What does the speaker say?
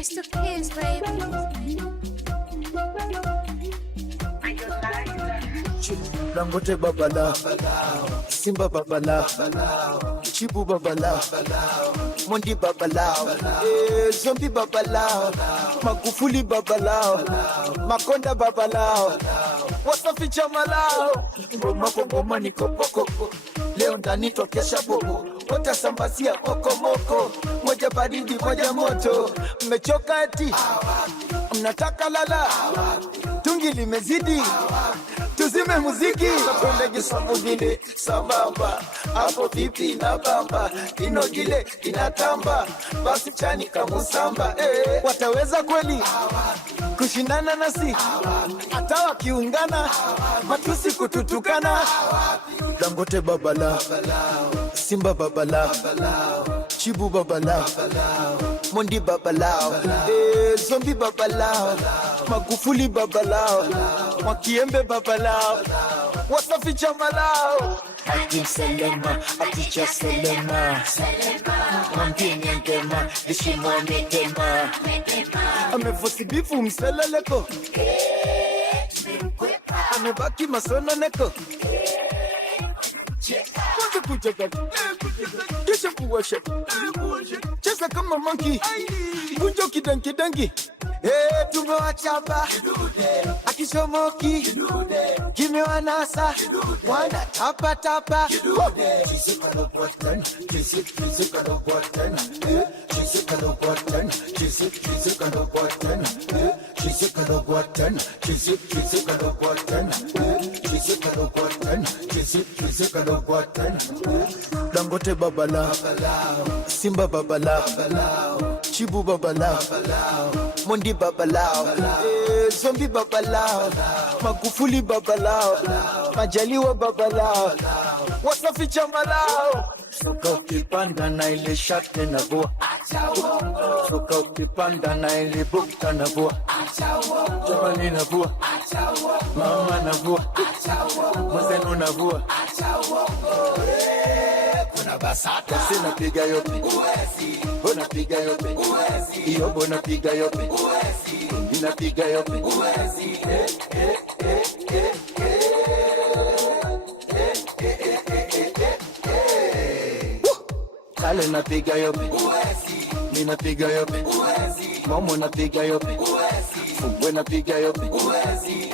I still kiss, baby. Dangote babala, Simba babala, Chibu babala, Mondi babala, Zombi babala, Magufuli babala, Makonda babala, Wasaficha malao, Ngoma ni kopoko, leo ndani tokesha bobo, watasambazia mokomoko, moja baridi moja moto, mmechoka eti, mnataka lala, tungi limezidi, tuzime muziki, twende gisambu gile, sambamba, hapo vipi na bamba, inogile, inatamba, basi chani kamusamba, wataweza kweli, kushindana nasi, hata wakiungana, matusi kututukana, Dangote babala, Simba babala, Chibu babala, Mondi babala, Zombi babala, Magufuli babala, Mwakiembe babala, Wasaficha malao, Hakim Selema, Aticha Selema, Mwangine ngema, Lishimo metema, Amefosi bifu mseleleko, Amebaki masona neko, Kisha kuwasha, cheza kama monkey, kunjo kidangi, tumewachapa, akishomoki, kimewanasa, wana tapa, Dangote babala, Simba babala, Chibu babala, Mondi babala, Zombi babala, Magufuli babala, Majaliwa babala, Wasaficha malao, Suka ukipanda na ile shate na vua, Suka ukipanda na ile bukta na vua, Jamani na vua, Mama na vua, Mazenu na vua, kuna basata, sina piga yote, uwezi, unapiga yote, uwezi, iyobo napiga yote, uwezi, inapiga yote, uwezi, Kale napiga yote, uwezi, ninapiga yote, uwezi, Momo napiga yote, uwezi, Fungwe napiga yote, uwezi,